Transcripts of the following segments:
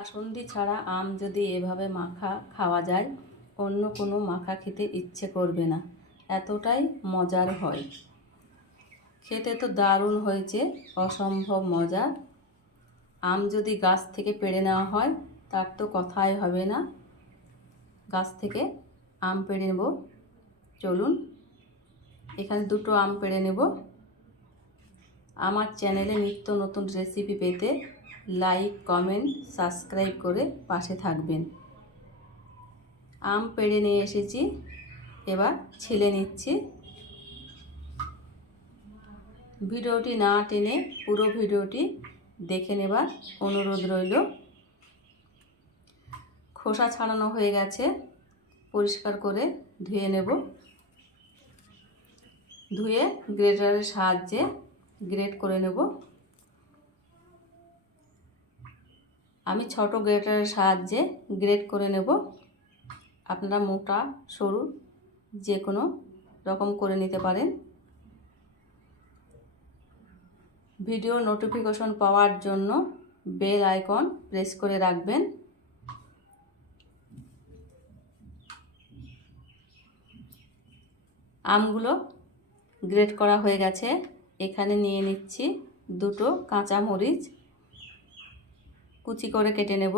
কাসুন্দি ছাড়া আম যদি এভাবে মাখা খাওয়া যায়, অন্য কোনো মাখা খেতে ইচ্ছে করবে না। এতটাই মজার হয়। খেতে তো দারুণ হয়েছে, অসম্ভব মজা। আম যদি গাছ থেকে পেড়ে নেওয়া হয়, তার তো কথাই হবে না। গাছ থেকে আম পেড়ে নেব। চলুন, এখানে দুটো আম পেড়ে নেব। আমার চ্যানেলে নিত্য নতুন রেসিপি পেতে লাইক, কমেন্ট, সাবস্ক্রাইব করে পাশে থাকবেন। আম পেড়ে নিয়ে এসেছি, এবার ছিলে নিচ্ছি। ভিডিওটি না টেনে পুরো ভিডিওটি দেখে নেবার অনুরোধ রইল। খোসা ছাড়ানো হয়ে গেছে, পরিষ্কার করে ধুয়ে নেব। ধুয়ে গ্রেটারের সাহায্যে গ্রেট করে নেব। আমি ছোট গ্রেটারের সাহায্যে গ্রেট করে নেব। আপনারা মোটা, সরু যে কোনো রকম করে নিতে পারেন। ভিডিও নোটিফিকেশন পাওয়ার জন্য বেল আইকন প্রেস করে রাখবেন। আমগুলো গ্রেট করা হয়ে গেছে। এখানে নিয়ে নিচ্ছি দুটো কাঁচা মরিচ কুচি করে কেটে নেব।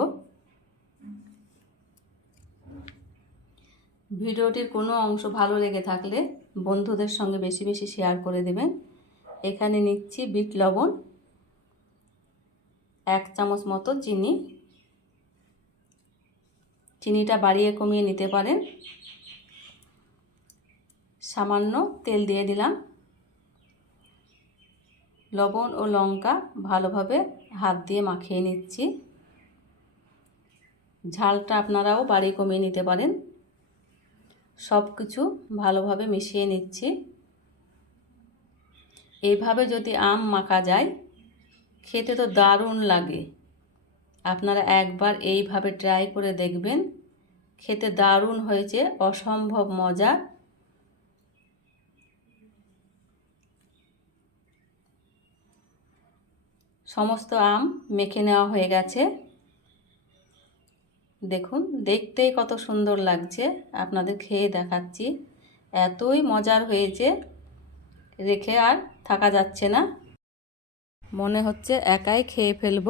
ভিডিওটির কোনো অংশ ভালো লেগে থাকলে বন্ধুদের সঙ্গে বেশি বেশি শেয়ার করে দেবেন। এখানে নিচ্ছি বিট লবণ, এক চামচ মতো চিনি। চিনিটা বাড়িয়ে কমিয়ে নিতে পারেন। সামান্য তেল দিয়ে দিলাম। লবণ ও লঙ্কা ভালোভাবে হাত দিয়ে মাখিয়ে নিচ্ছি। ঝালটা আপনারাও বাড়ি কমিয়ে নিতে পারেন। সব কিছু ভালোভাবে মিশিয়ে নিচ্ছি। এভাবে যদি আম মাখা যায়, খেতে তো দারুণ লাগে। আপনারা একবার এইভাবে ট্রাই করে দেখবেন। খেতে দারুণ হয়েছে, অসম্ভব মজা। সমস্ত আম মেখে নেওয়া হয়ে গেছে। দেখুন, দেখতেই কত সুন্দর লাগছে। আপনাদের খেয়ে দেখাচ্ছি। এতই মজার হয়েছে, রেখে আর থাকা যাচ্ছে না। মনে হচ্ছে একাই খেয়ে ফেলব।